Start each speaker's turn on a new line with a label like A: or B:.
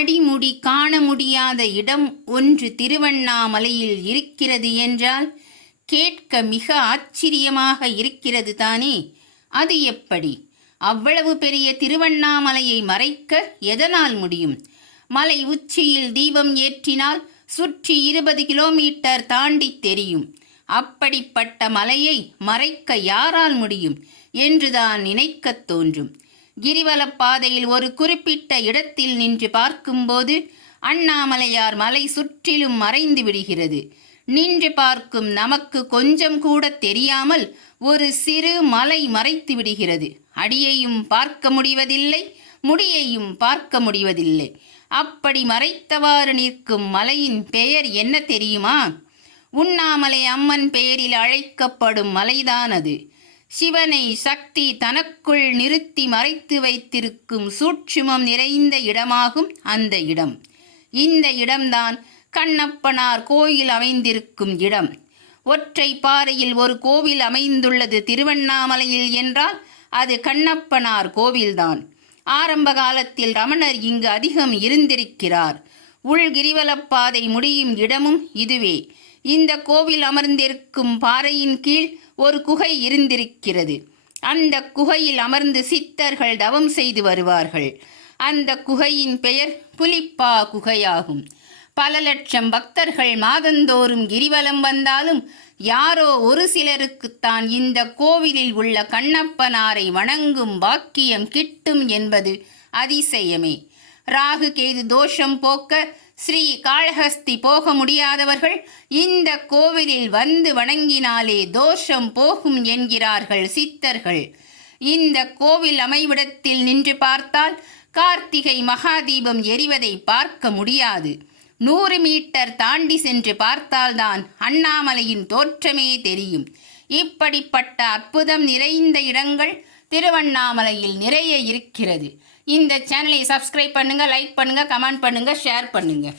A: அடிமுடி காண முடியாத இடம் ஒன்று திருவண்ணாமலையில் இருக்கிறது என்றால் கேட்க மிக ஆச்சரியமாக இருக்கிறது தானே? அது எப்படி? அவ்வளவு பெரிய திருவண்ணாமலையை மறைக்க எதனால் முடியும்? மலை உச்சியில் தீபம் ஏற்றினால் சுற்றி இருபது கிலோமீட்டர் தாண்டி தெரியும். அப்படிப்பட்ட மலையை மறைக்க யாரால் முடியும்? என்றுதான் நினைக்கத் தோன்றும். கிரிவலப்பாதையில் ஒரு குறிப்பிட்ட இடத்தில் நின்று பார்க்கும்போது அண்ணாமலையார் மலை சுற்றிலும் மறைந்து விடுகிறது. நின்று பார்க்கும் நமக்கு கொஞ்சம் கூட தெரியாமல் ஒரு சிறு மலை மறைத்து விடுகிறது. அடியையும் பார்க்க முடிவதில்லை முடியையும் பார்க்க முடிவதில்லை. அப்படி மறைத்தவாறு நிற்கும் மலையின் பெயர் என்ன தெரியுமா? உண்ணாமலை அம்மன் பெயரில் அழைக்கப்படும் மலைதான் அது. சிவனை சக்தி தனக்குள் நிறுத்தி மறைத்து வைத்திருக்கும் சூட்சுமம் நிறைந்த இடமாகும் அந்த இடம். இந்த இடம்தான் கண்ணப்பனார் கோயில் அமைந்திருக்கும் இடம். ஒற்றை பாறையில் ஒரு கோவில் அமைந்துள்ளது திருவண்ணாமலையில் என்றால் அது கண்ணப்பனார் கோவில்தான். ஆரம்ப காலத்தில் ரமணர் இங்கு அதிகம் இருந்திருக்கிறார். உள் கிரிவலப்பாதை முடியும் இடமும் இதுவே. இந்த கோவில் அமர்ந்திருக்கும் பாறையின் கீழ் ஒரு குகை இருந்திருக்கிறது. அந்த குகையில் அமர்ந்து சித்தர்கள் தவம் செய்து வருவார்கள். அந்த குகையின் பெயர் புலிப்பா குகையாகும். பல லட்சம் பக்தர்கள் மாதந்தோறும் கிரிவலம் வந்தாலும் யாரோ ஒரு சிலருக்குத்தான் இந்த கோவிலில் உள்ள கண்ணப்பனாரை வணங்கும் பாக்கியம் கிட்டும் என்பது அதிசயமே. ராகு கேது தோஷம் போக்க ஸ்ரீ காளஹஸ்தி போக முடியாதவர்கள் இந்த கோவிலில் வந்து வணங்கினாலே தோஷம் போகும் என்கிறார்கள் சித்தர்கள். இந்த கோவில் அமைவிடத்தில் நின்று பார்த்தால் கார்த்திகை மகாதீபம் எரிவதை பார்க்க முடியாது. நூறு மீட்டர் தாண்டி சென்று பார்த்தால்தான் அண்ணாமலையின் தோற்றமே தெரியும். இப்படிப்பட்ட அற்புதம் நிறைந்த இடங்கள் திருவண்ணாமலையில் நிறைய இருக்கிறது. இந்த சேனலை சப்ஸ்கிரைப் பண்ணுங்கள் லைக் பண்ணுங்கள் கமெண்ட் பண்ணுங்கள் ஷேர் பண்ணுங்கள்